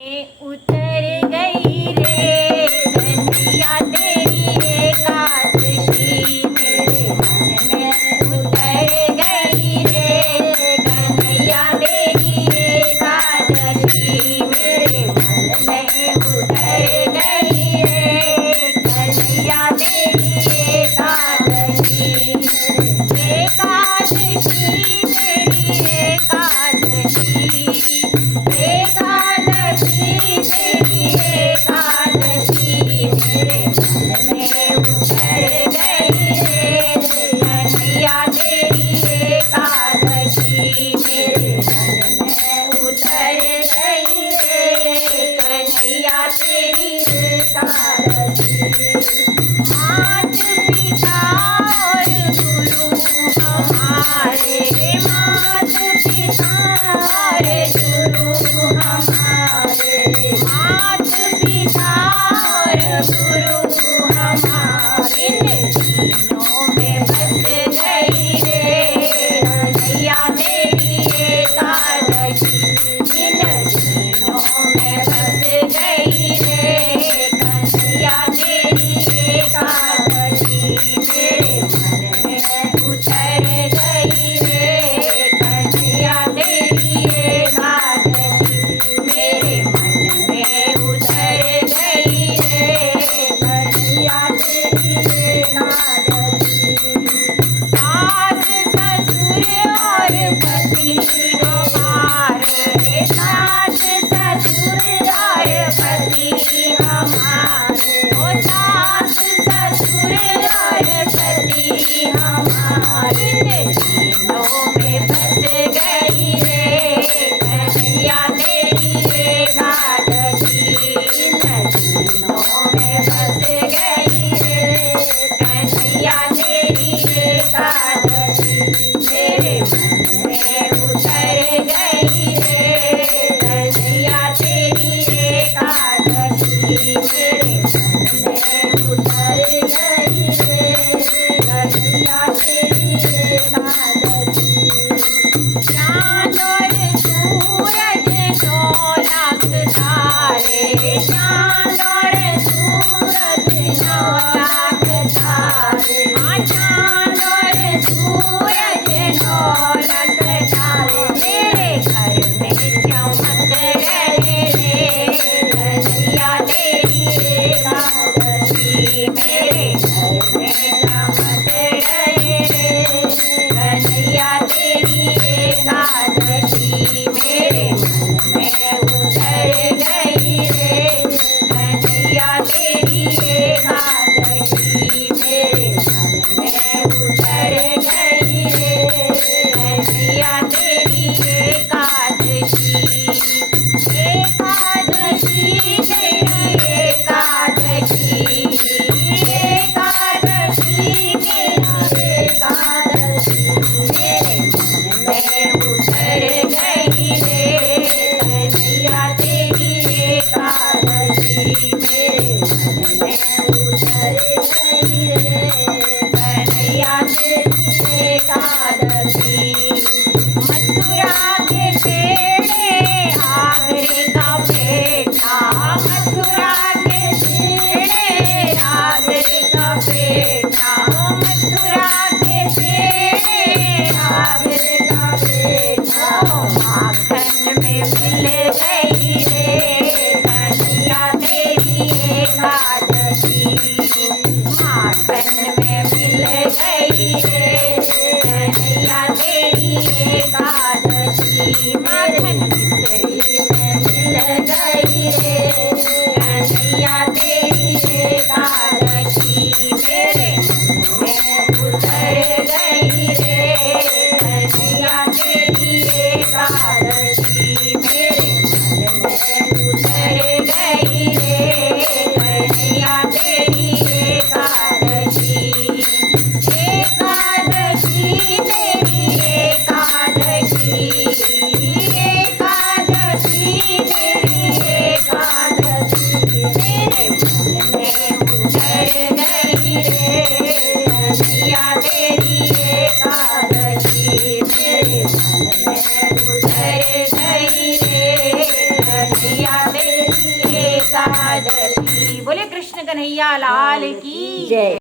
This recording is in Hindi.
उतर गई रे कन्हैया तेरी एकादशी मेरे मन में उतर गई रे कन्हैया तेरी एकादशी मेरे मन में उतर गई रे कन्हैया तेरी एकादशी एकादशी तेरी एकादशी तेरी एकादशी मेरे मन में उतर गई रे कन्हैया तेरी एकादशी मेरे मन में उतर गई रे कन्हैया तेरी एकादशी मात पिता और गुरु हमारे मात पिता और गुरु हमारे एकादशी। बोले कृष्ण कन्हैया लाल की जय।